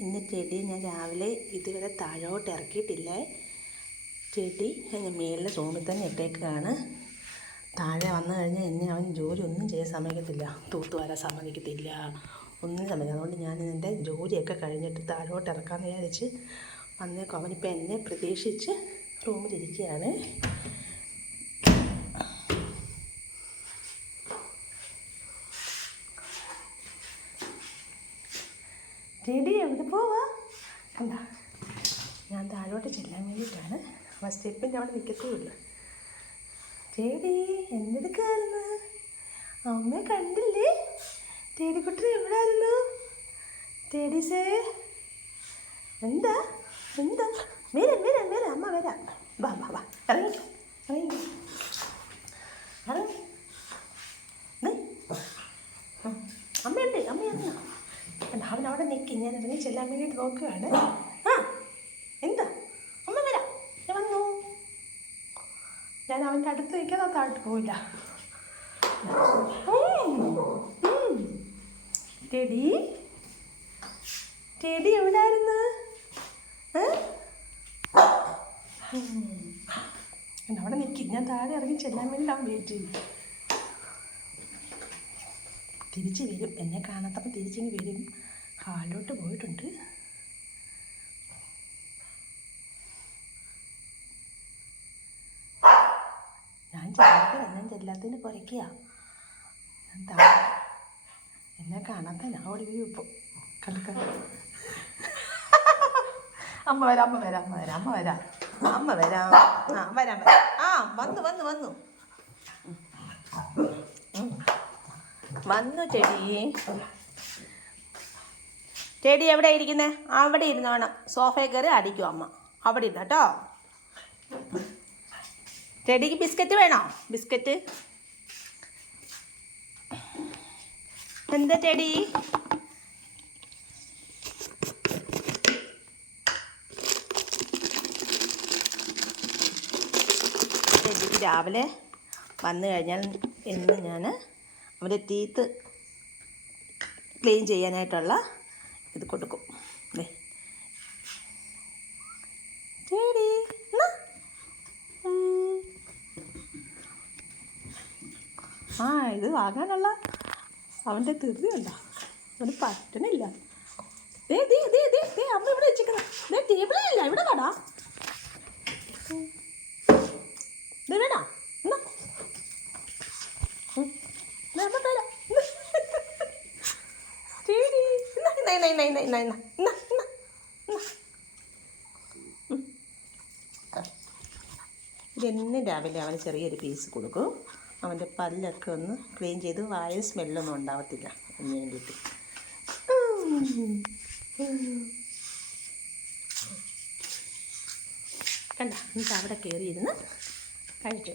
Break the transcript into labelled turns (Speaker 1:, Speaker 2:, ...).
Speaker 1: ഇന്ന് ചെടി ഞാൻ രാവിലെ ഇതുവരെ താഴോട്ട് ഇറക്കിയിട്ടില്ലേ? ചെടി മേളിൽ റൂമിൽ തന്നെ ഇട്ടേക്കാണ്. താഴെ വന്നു കഴിഞ്ഞാൽ എന്നെ അവൻ ജോലി ഒന്നും ചെയ്യാൻ സമ്മതിക്കത്തില്ല. തൂത്തു വരാൻ സമ്മതിക്കത്തില്ല. ഒന്നും സമ്മതിക്കില്ല. അതുകൊണ്ട് ഞാൻ എന്റെ ജോലിയൊക്കെ കഴിഞ്ഞിട്ട് താഴോട്ട് ഇറക്കാമെന്ന് വിചാരിച്ച് വന്നേക്കും. അവനിപ്പോൾ എന്നെ പ്രതീക്ഷിച്ച് റൂമിലിരിക്കുകയാണ്. ചെടി എവിടെ പോവാ? എന്താ ഞാൻ താഴോട്ട് ചെല്ലാൻ വേണ്ടിയിട്ടാണ്. ആ സ്റ്റെപ്പിന്റെ അവിടെ നിൽക്കത്തേ ഉള്ളൂ. ചേടി എന്തെടുക്കായിരുന്നു? അമ്മ കണ്ടില്ലേ? തേടിക്കുട്ടി എവിടായിരുന്നു? തേടിസേ എന്താ? എന്താ? വരാം വരാം വരാം അമ്മ വരാം. വാ വാ വാ. ഇറങ്ങിക്കോ ഇറങ്ങി ദേ. ഉം. അമ്മയുണ്ട് അമ്മയുണ്ട് കണ്ടോ, അവൻ അവിടെ നിൽക്കി ഞാൻ ഇറങ്ങി ചെല്ലാൻ വേണ്ടിയിട്ട് നോക്കുകയാണ് ആ എന്താ? അമ്മ വരാം. ഞാൻ വന്നു. ഞാൻ അവന്റെ അടുത്ത് നിൽക്കാതെ താഴ്ത്തു പോയില്ല. ടെടി ടെടി എവിടായിരുന്നു? അവിടെ നിൽക്കി ഞാൻ താഴെ ഇറങ്ങി ചെല്ലാൻ വേണ്ടി അവൻ വെയിറ്റ് ചെയ്യും തിരിച്ചു വരും. എന്നെ കാണാത്തപ്പോൾ തിരിച്ചിങ്ങ് വരും. ഹാളിലോട്ട് പോയിട്ടുണ്ട്. ഞാൻ ചെല്ലാത്ത ഞാൻ ചെല്ലാത്തതിന് കുറയ്ക്കുക ഞാൻ താ. എന്നെ കാണാത്ത ഞാൻ ഓടി വരും ഇപ്പോൾ കണ്ടക്ക അമ്മ വരാം അമ്മ വരാം അമ്മ വരാം അമ്മ വരാം. അമ്മ വരാം. ആ വരാം വരാം. ആ വന്നു വന്നു വന്നു. വന്നു ചെടി. ചെടി എവിടെ ഇരിക്കുന്നത് അവിടെ ഇരുന്ന് വേണം. സോഫയിൽ കയറി അടിക്കും അമ്മ. അവിടെ ഇരുന്ന് കേട്ടോ. ടെഡിക്ക് ബിസ്ക്കറ്റ് വേണോ? ബിസ്ക്കറ്റ്. എന്താ ടെഡി ടെഡിക്ക് രാവിലെ വന്നു കഴിഞ്ഞാൽ ഇന്ന് ഞാൻ അവന്റെ ടീത്ത് ക്ലീൻ ചെയ്യാനായിട്ടുള്ള ഇത് കൊടുക്കും. എന്നാ. ആ ഇത് വാങ്ങാനുള്ള അവന്റെ തെറിയുണ്ടോ അവന് പറ്റണില്ല. ദേ ദേ ദേ ദേ ദേ അമ്മ ഇവിടെ വെച്ചിരിക്കണം ദേ ടേബിളിലില്ല ഇവിടെ വേടാ ദേ വേണോ എന്നാ ഉം. ദേ അമ്മ തരാം ചെടി എന്നാ എന്നാ എന്നാ എന്നാ എന്നാ എന്നാ ഉം. ആ. ഇതെന്നും രാവിലെ അവന് ചെറിയൊരു പീസ് കൊടുക്കും അവന്റെ പല്ലൊക്കെ ഒന്ന് ക്ലീൻ ചെയ്ത് വായ സ്മെല്ലൊന്നും ഉണ്ടാവത്തില്ല അതിന് വേണ്ടിയിട്ട് കണ്ട എന്നിട്ട് അവിടെ കയറിയിരുന്ന് കഴിച്ചു